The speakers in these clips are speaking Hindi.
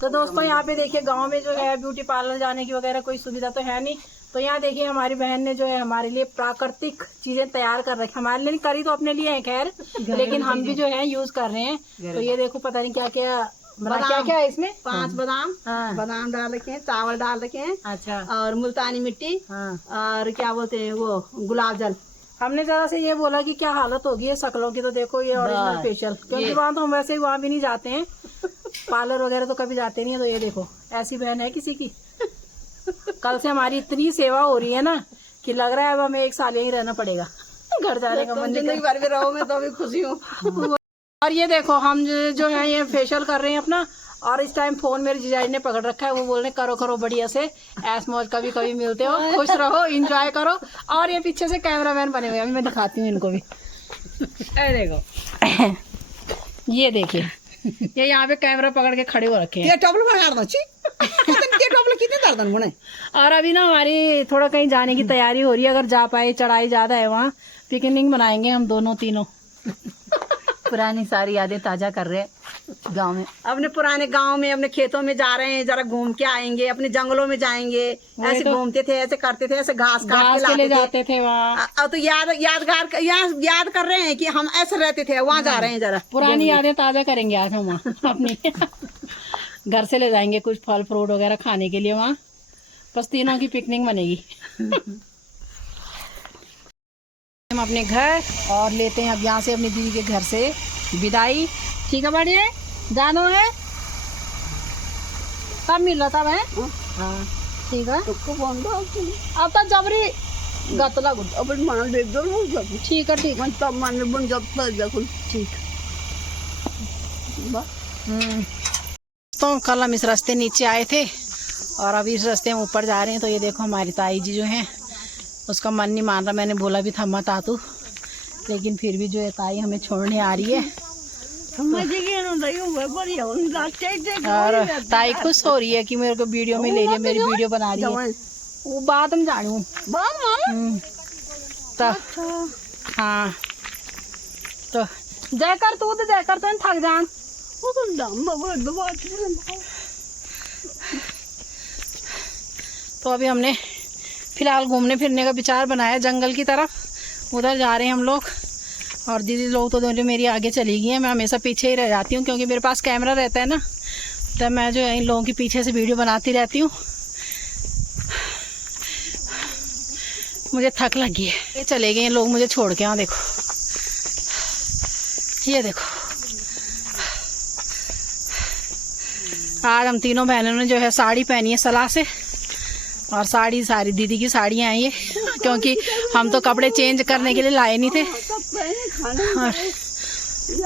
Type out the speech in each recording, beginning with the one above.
तो दोस्तों यहाँ पे देखिए गांव में जो है ब्यूटी पार्लर जाने की वगैरह कोई सुविधा तो है नहीं। तो यहाँ देखिए हमारी बहन ने जो है हमारे लिए प्राकृतिक चीजें तैयार कर रखी, हमारे लिए नहीं करी तो अपने लिए है खैर, लेकिन हम भी जो है यूज कर रहे हैं। तो ये देखो पता नहीं क्या क्या क्या क्या है इसमें। 5 बादाम, हाँ। बादाम डाल रखे हैं, चावल डाल रखे हैं, अच्छा, और मुल्तानी मिट्टी, हाँ, और क्या बोलते हैं वो गुलाब जल। हमने जरा से ये बोला कि क्या हालत होगी ये शक्लों की, तो देखो ये ओरिजिनल फेशियल, क्योंकि वहाँ तो हम वैसे ही वहाँ भी नहीं जाते हैं, पार्लर वगैरह तो कभी जाते नहीं है। तो ये देखो ऐसी बहन है किसी की। कल से हमारी इतनी सेवा हो रही है ना कि लग रहा है अब हमें 1 साल यहीं रहना पड़ेगा, घर जाने का मन नहीं। भर में रहो, मैं तो अभी खुशी हूँ। और ये देखो हम जो है ये फेशियल कर रहे हैं अपना, और इस टाइम फोन मेरे जीजाजी ने पकड़ रखा है, वो बोल रहे करो करो बढ़िया से, ऐस मौज कभी कभी मिलते हो, खुश रहो, एंजॉय करो। और ये पीछे से कैमरामैन बने हुए हैं, अभी मैं दिखाती हूँ इनको भी। अरे देखो ये देखिए, ये यहाँ पे कैमरा पकड़ के खड़े हो रखे हैं। और अभी ना हमारी थोड़ा कहीं जाने की तैयारी हो रही है, अगर जा पाए, चढ़ाई ज्यादा है वहाँ, पिकनिक बनाएंगे हम दोनों तीनों। पुरानी सारी यादें ताजा कर रहे हैं गांव में। अपने पुराने गांव में, अपने खेतों में जा रहे हैं, जरा घूम के आएंगे, अपने जंगलों में जाएंगे। ऐसे तो घूमते थे, ऐसे करते थे, ऐसे घास काट के ले जाते थे वहाँ। अब तो याद कर रहे हैं कि हम ऐसे रहते थे, वहाँ जा रहे हैं, जरा पुरानी यादें ताजा करेंगे आज हम वहाँ अपनी। घर से ले जाएंगे कुछ फल फ्रूट वगैरह खाने के लिए वहाँ, बस तीनों की पिकनिक बनेगी। हम अपने घर और लेते हैं अब यहाँ से अपनी दीदी के घर से विदाई। ठीक है बढ़िया, जानो है कब मिल रहा था मैं। हाँ ठीक है, अब तो जबरी गतला ठीक है ठीक ठीक। तो कल हम इस रास्ते नीचे आए थे और अभी इस रास्ते हम ऊपर जा रहे हैं। तो ये देखो हमारी ताई जी जो हैं, उसका मन नहीं मान रहा, मैंने बोला भी था मत आ तू, लेकिन फिर भी जो है ताई हमें छोड़ने आ रही है। और ताई खुश हो रही है कि मेरे को वीडियो में ले लिया, मेरी वीडियो बना रही है। वो बात हम जानू तो हाँ, तो जयकर तू तो जयकर तो थक जान। तो अभी हमने फिलहाल घूमने फिरने का विचार बनाया जंगल की तरफ, उधर जा रहे हैं हम लोग। और दीदी लोग तो दोनों मेरी आगे चली गई हैं, मैं हमेशा पीछे ही रह जाती हूँ, क्योंकि मेरे पास कैमरा रहता है ना, तो मैं जो है इन लोगों के पीछे से वीडियो बनाती रहती हूँ। मुझे थक लगी है, ये चले गए लोग मुझे छोड़ के। यहाँ देखो, ये देखो आज हम तीनों बहनों ने जो है साड़ी पहनी है सलाह से, और साड़ी सारी दीदी की साड़ियाँ हैं ये, क्योंकि हम तो कपड़े चेंज करने के लिए लाए नहीं थे। और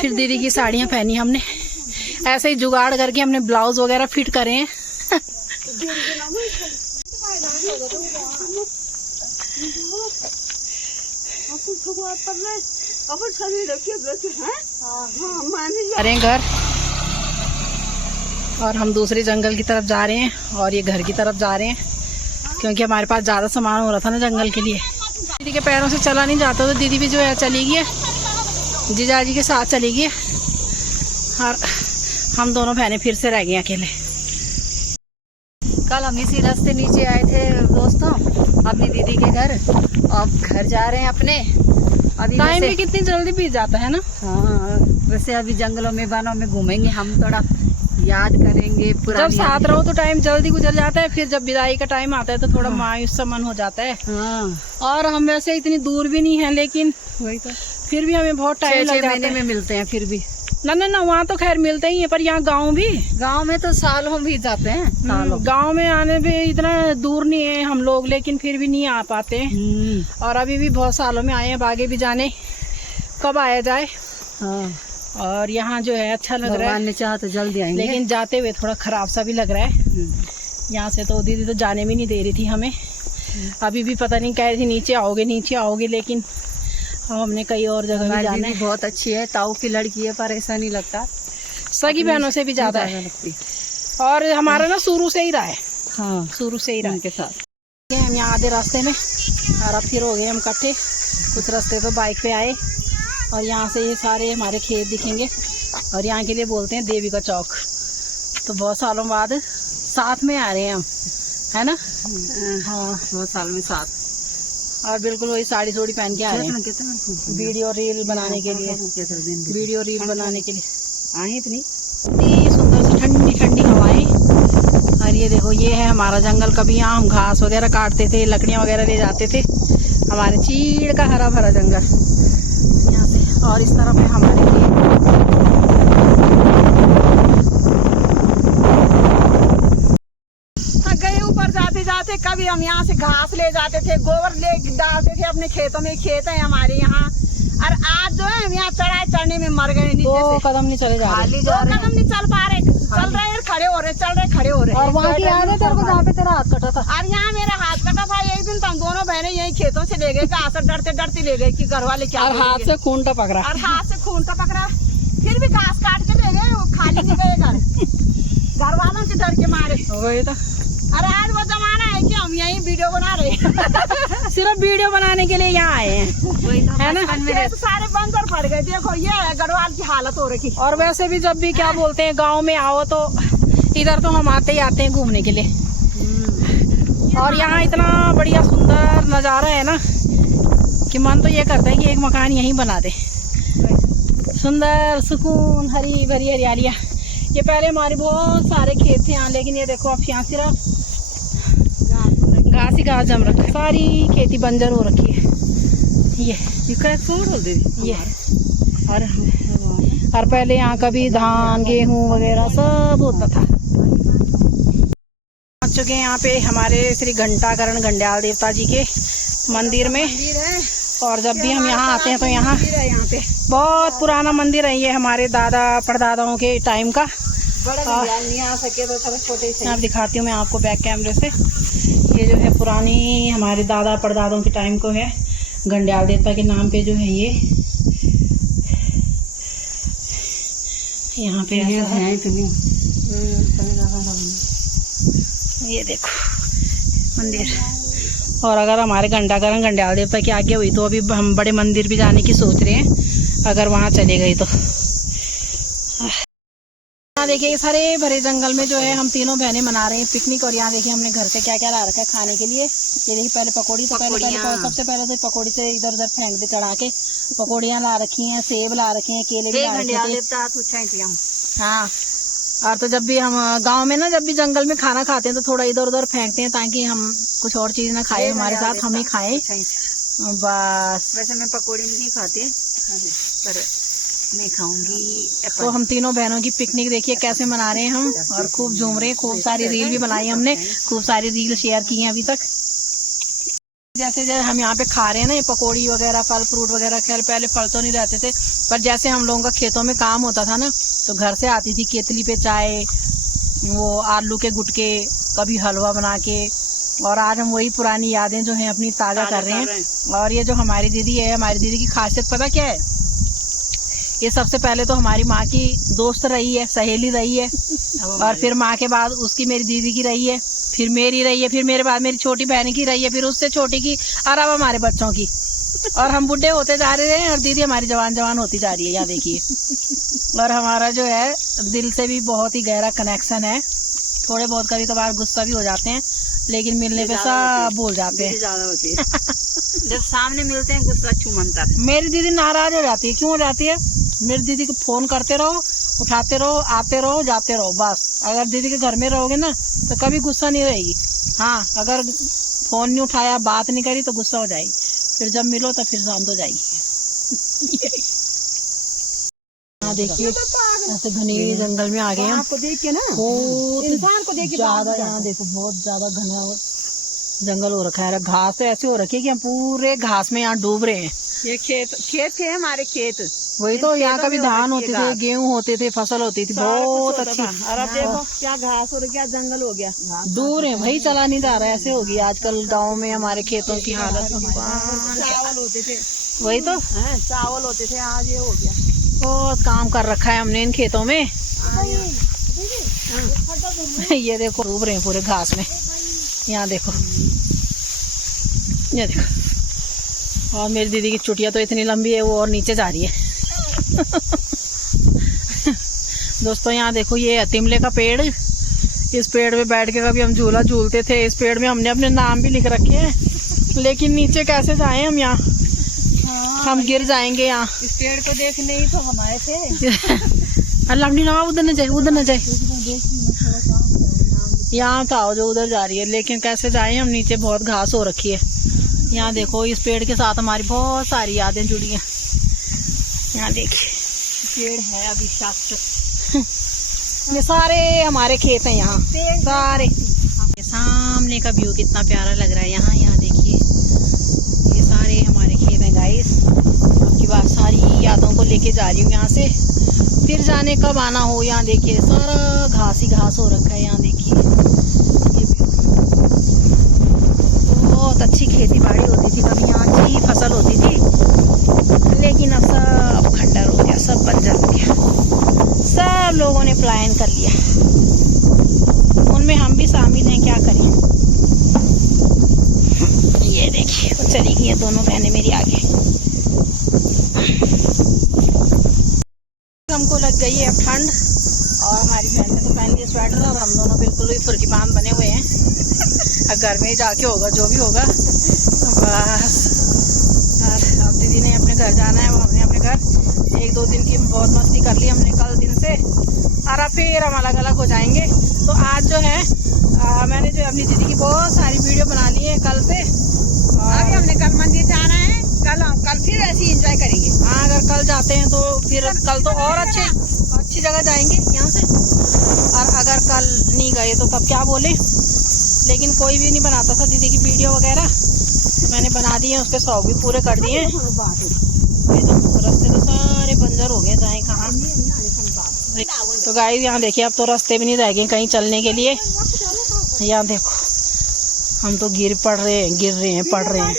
फिर दीदी की साड़ियाँ पहनी हमने, ऐसे ही जुगाड़ करके हमने ब्लाउज वगैरह फिट करे हैं। अरे घर, और हम दूसरे जंगल की तरफ जा रहे हैं और ये घर की तरफ जा रहे हैं, क्योंकि हमारे पास ज़्यादा सामान हो रहा था ना जंगल के लिए। दीदी के पैरों से चला नहीं जाता, तो दीदी भी जो है चली गई है, जीजाजी के साथ चली गई है, और हम दोनों बहनें फिर से रह गए अकेले। कल हम इसी रास्ते नीचे आए थे दोस्तों अपनी दीदी के घर, अब घर जा रहे हैं अपने। अभी टाइम भी कितनी जल्दी बीत जाता है ना। हाँ, वैसे अभी जंगलों में वनों में घूमेंगे, हम थोड़ा याद करेंगे जब साथ रहो तो टाइम जल्दी गुजर जाता है, फिर जब विदाई का टाइम आता है तो थोड़ा मायूस सा मन हो जाता है। हाँ। और हम वैसे इतनी दूर भी नहीं है, लेकिन वही तो, फिर भी हमें बहुत टाइम लग जाता है। महीने में मिलते हैं फिर भी। ना वहाँ तो खैर मिलते ही है, पर यहाँ गाँव में तो सालों भी जाते हैं, सालों। गाँव में आने पे इतना दूर नहीं है हम लोग, लेकिन फिर भी नहीं आ पाते। और अभी भी बहुत सालों में आए हैं, आगे भी जाने कब आया जाए। हाँ। और यहाँ जो है अच्छा लग रहा है, भगवान ने चाहा तो जल्दी आएंगे, लेकिन जाते हुए थोड़ा खराब सा भी लग रहा है। यहाँ से तो दीदी तो जाने भी नहीं दे रही थी हमें, अभी भी पता नहीं कह रही थी नीचे आओगे, लेकिन हमने कई और जगह भी जाना है। बहुत अच्छी है, ताऊ की लड़की है, पर ऐसा नहीं लगता, सगी बहनों से भी ज्यादा है। और हमारा ना शुरू से ही रहा है। हाँ, शुरू से ही रहा उनके साथ। हम यहाँ आधे रास्ते में, और अब फिर हो गए हम इकट्ठे, कुछ रास्ते पे बाइक पे आए, और यहाँ से ये सारे हमारे खेत दिखेंगे, और यहाँ के लिए बोलते हैं देवी का चौक। तो बहुत सालों बाद साथ में आ रहे हैं हम, है ना? हाँ, बहुत साल में साथ। और बिल्कुल वही साड़ी सोड़ी पहन के आ रहे हैं वीडियो रील बनाने के लिए। वीडियो रील बनाने के लिए आए इतनी सुंदर सी ठंडी ठंडी हवाएं। और ये देखो, ये है हमारा जंगल। कभी यहाँ हम घास वगैरह काटते थे, लकड़ियाँ वगैरह ले जाते थे। हमारे चीड़ का हरा भरा जंगल यहाँ से, और इस तरफ है हमारे खेत। गए ऊपर जाते जाते कभी हम यहाँ से घास ले जाते थे, गोबर ले डालते थे अपने खेतों में। खेत है हमारे यहाँ, और आज जो है हम यहाँ चढ़ने में मर गए नीचे से। 2 कदम नहीं चले जा रहे, 2 कदम नहीं चल पा रहे, चल रहे हैं खड़े हो रहे, चल रहे खड़े हो रहे। और वहाँ की याद है तेरे को जहाँ पे तेरा हाथ कटा था? और यहाँ मेरा हाथ कटा था एक दिन, तो हम दोनों बहनें यही खेतों से ले गए, घास डरते डरते ले गए कि घर वाले क्या। और हाथ से खून टपक रहा। और हाथ से खून टपक रहा, फिर भी घास काट के ले गए, वो खाली नहीं गए घर वालों से डर के मारे। वही तो। अरे आज वो जमाना है कि हम यही वीडियो बना रहे हैं। सिर्फ वीडियो बनाने के लिए यहाँ आए हैं, है ना? खेत सारे बंजर पड़ गए। देखो ये है गढ़वाल की हालत हो रखी। और वैसे भी जब भी क्या बोलते हैं, गांव में आओ तो इधर तो हम आते ही आते हैं घूमने के लिए। और यहाँ इतना बढ़िया सुंदर नज़ारा है ना कि मन तो ये करता है कि एक मकान यहीं बना दे। सुंदर सुकून, हरी भरी हरियालियाँ। ये पहले हमारे बहुत सारे खेत थे यहाँ, लेकिन ये देखो अब यहाँ सिर्फ घास ही घास जम रखा है। सारी खेती बंजर हो रखी है। ये और पहले यहाँ कभी धान गेहूँ वगैरह सब होता था। पहुँच चुके हैं यहाँ पे हमारे श्री घंटाकरण घंडियाल देवता जी के मंदिर में। और जब भी हम यहाँ आते हैं तो यहाँ पे बहुत पुराना मंदिर है। ये हमारे दादा परदादाओं के टाइम का। नहीं आ सके तो छोटे से आप दिखाती हूँ मैं आपको बैक कैमरे से। ये जो है पुरानी हमारे दादा परदादों के टाइम को है। घंडियाल देवता के नाम पे जो है ये यहाँ पे ऐसा है। ये देखो मंदिर। और अगर हमारे घंटाकरण घंडियाल देवता की आगे हुई तो अभी हम बड़े मंदिर भी जाने की सोच रहे हैं, अगर वहाँ चले गई तो। यहाँ देखिए इस हरे भरे जंगल में जो है हम तीनों बहनें मना रहे हैं पिकनिक। और यहाँ देखिए हमने घर से क्या क्या ला रखा है खाने के लिए। ये देखिए पहले पकौड़ी, तो पहले सबसे पहले तो पकौड़ी से इधर उधर फेंक दे चढ़ा के। पकौड़ियाँ ला रखी हैं, सेब ला रखे हैं, केले भी ला रखे हैं। हाँ, और तो जब भी हम गांव में ना, जब भी जंगल में खाना खाते हैं तो थोड़ा इधर उधर फेंकते हैं ताकि हम कुछ और चीज ना खाए, हमारे साथ हम ही खाएं बस। वैसे मैं पकौड़ी नहीं खाती पर नहीं खाऊंगी। तो हम तीनों बहनों की पिकनिक देखिए कैसे मना रहे हैं हम, और खूब झूम रहे हैं। खूब सारी रील भी बनाई हमने, खूब सारी रील शेयर की हैं अभी तक। जैसे जैसे हम यहाँ पे खा रहे हैं ना ये पकौड़ी वगैरह, फल फ्रूट वगैरह। खैर पहले फल तो नहीं रहते थे, पर जैसे हम लोगों का खेतों में काम होता था ना तो घर से आती थी केतली पे चाय, वो आलू के गुटके, कभी हलवा बना के। और आज हम वही पुरानी यादें जो हैं अपनी ताज़ा कर रहे हैं। और ये जो हमारी दीदी है, हमारी दीदी की खासियत पता क्या है? ये सबसे पहले तो हमारी माँ की दोस्त रही है, सहेली रही है, और फिर माँ के बाद उसकी मेरी दीदी की रही है, फिर मेरी रही है, फिर मेरे बाद मेरी छोटी बहन की रही है, फिर उससे छोटी की, और अब हमारे बच्चों की। और हम बुढ़े होते जा रहे हैं और दीदी हमारी जवान जवान होती जा रही है, यहाँ देखिए। और हमारा जो है दिल से भी बहुत ही गहरा कनेक्शन है। थोड़े बहुत कभी कभार गुस्सा भी हो जाते हैं, लेकिन मिलने पे सब भूल जाते हैं। ज्यादा होती है जब सामने मिलते हैं गुस्सा छू मनता है। मेरी दीदी नाराज हो जाती है। क्यों हो जाती है? मेरी दीदी को फोन करते रहो, उठाते रहो, आते रहो, जाते रहो, बस। अगर दीदी के घर में रहोगे ना तो कभी गुस्सा नहीं रहेगी। हाँ, अगर फोन नहीं उठाया, बात नहीं करी तो गुस्सा हो जाएगी। फिर जब मिलो तो फिर शांत हो जाएगी। हाँ देखिए ऐसे घने जंगल में आ गए हम। आपको देख के ना बहुत इंसान को देख के ज्यादा, यहाँ देखो बहुत ज्यादा घना जंगल हो रखा है। घास तो ऐसे हो रखी है कि हम पूरे घास में यहाँ डूब रहे हैं। ये खेत थे हमारे खेत। वही तो, यहाँ कभी धान होते थे, गेहूं होते थे, फसल होती थी, बहुत अच्छी। और अब देखो क्या घास हो गया, जंगल हो गया। दूर है भाई, चला नहीं जा रहा है। ऐसे होगी आजकल गाँव में हमारे खेतों की हालत। चावल होते थे, वही तो चावल होते थे, आज ये हो गया। बहुत काम कर रखा है हमने इन खेतों में। ये देखो डूब रहे हैं पूरे घास में। यहाँ देखो, ये देखो। और मेरी दीदी की चुटिया तो इतनी लंबी है, वो और नीचे जा रही है। दोस्तों यहाँ देखो ये है तिमले का पेड़। इस पेड़ पे बैठ के कभी हम झूला झूलते थे। इस पेड़ में हमने अपने नाम भी लिख रखे हैं, लेकिन नीचे कैसे जाएं हम यहाँ, हम गिर जाएंगे यहाँ। इस पेड़ को देखने ही तो हम आए थे। अल्लाह ना उधर न जाए, उधर न जाए, यहाँ तो आओ जो उधर जा रही है, लेकिन कैसे जाएं हम, नीचे बहुत घास हो रखी है। यहाँ देखो इस पेड़ के साथ हमारी बहुत सारी यादें जुड़ी हैं। यहाँ देखिए पेड़ है अभी शास्त्र, ये सारे हमारे खेत हैं यहाँ सारे। ये सामने का व्यू कितना प्यारा लग रहा है यहाँ। यहाँ देखिए ये सारे हमारे खेत हैं गाइस। आपकी बात सारी यादों को लेके जा रही हूँ यहाँ से, फिर जाने कब आना हो। यहाँ देखिए सारा घास ही घास हो रखा है। यहाँ देखिए ये व्यू, बहुत अच्छी खेती बाड़ी होती थी कभी यहाँ, अच्छी फसल होती थी, लेकिन अब सब खंडर हो गया, सब बंजर हो गया, सब लोगों ने पलायन कर लिया। उनमें हम भी शामिल हैं, क्या करें। ये देखिए वो चली गई है दोनों बहनें मेरी आगे। हमको लग गई है अब ठंड, और हमारी बहन ने तो पहन लिया स्वेटर, और हम दोनों बिल्कुल ही फुर्कीबान बने हुए हैं। अब घर में ही जाके होगा जो भी होगा बस। और अब दीदी ने अपने घर जाना है, वो हमने अपने घर। 1-2 दिन की बहुत मस्ती कर ली हमने कल दिन से, और अब फिर हम अलग अलग हो जाएंगे। तो आज जो है मैंने जो अपनी दीदी की बहुत सारी वीडियो बना ली है कल से। अभी हमने कल मंदिर जाना है, कल फिर ऐसे ही एंजॉय करेंगे। हाँ अगर कल जाते हैं तो फिर कल तो और अच्छी जगह जाएंगे यहाँ से, और अगर कल नहीं गए तो तब क्या बोले। लेकिन कोई भी नहीं बनाता था दीदी की वीडियो वगैरह, मैंने बना दिए, उसके शौक भी पूरे कर दिए। ये तो रास्ते तो सारे बंजर हो गए, जाए कहाँ। तो गाइस यहाँ देखिए अब तो रास्ते भी नहीं रह गए कहीं चलने के लिए। यहाँ देखो हम तो गिर रहे हैं पड़ रहे हैं।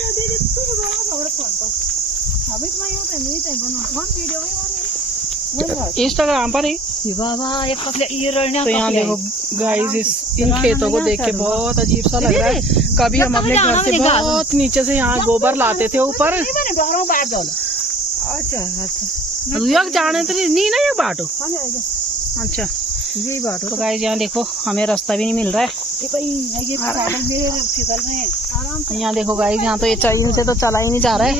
इंस्टाग्राम पर ही बाबा एक कपड़े ये रहने। तो यहाँ देखो गाइस इन खेतों को देख के बहुत अजीब सा लग रहा है। कभी हम अपने घर से बहुत नीचे से यहाँ गोबर लाते थे ऊपर। अच्छा जाने तो नहीं ना ये बाटो। अच्छा यही बात तो गाइस यहाँ देखो हमें रास्ता भी नहीं मिल रहा है। यहाँ देखो गाइस यहाँ तो ये चाहिए से तो चला ही नहीं जा रहा है।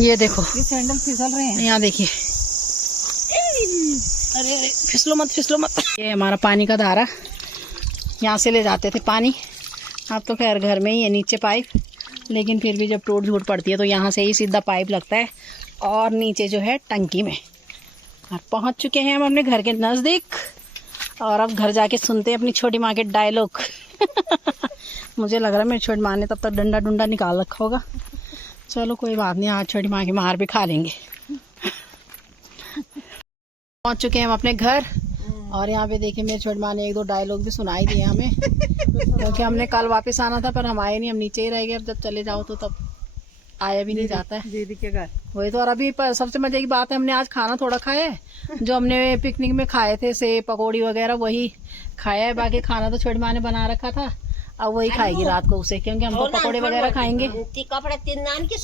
ये देखो ये सैंडल फिसल रहे हैं। यहाँ देखिए, अरे फिसलो मत। ये हमारा पानी का धारा, यहाँ से ले जाते थे पानी। अब तो खैर घर में ही है नीचे पाइप, लेकिन फिर भी जब टूट झूट पड़ती है तो यहाँ से ही सीधा पाइप लगता है, और नीचे जो है टंकी में। और पहुँच चुके हैं हम अपने घर के नज़दीक, और अब घर जाके सुनते हैं अपनी छोटी माँ के डायलॉग। मुझे लग रहा है मेरी छोटी माँ ने तब तक डंडा डुंडा निकाल रखा होगा। चलो कोई बात नहीं, आज छोटी माँ की मार भी खा लेंगे। पहुँच चुके हैं हम अपने घर, और यहाँ पे देखिए मेरी छोटी माँ ने 1-2 डायलॉग भी सुनाई दिए हमें, क्योंकि हमने कल वापस आना था पर हम आए नहीं, हम नीचे ही रह गए। अब जब चले जाओ तो तब आया भी नहीं जाता है दीदी के घर। वही तो। और अभी सबसे मजे की बात है हमने आज खाना थोड़ा खाया है, जो हमने पिकनिक में खाए थे सेब पकौड़ी वगैरह वही खाया है। बाकी खाना तो छोटी माँ ने बना रखा था, अब वही खाएगी रात को उसे, क्योंकि हम तो पकौड़े वगैरह खाएंगे। कपड़े 3 नान की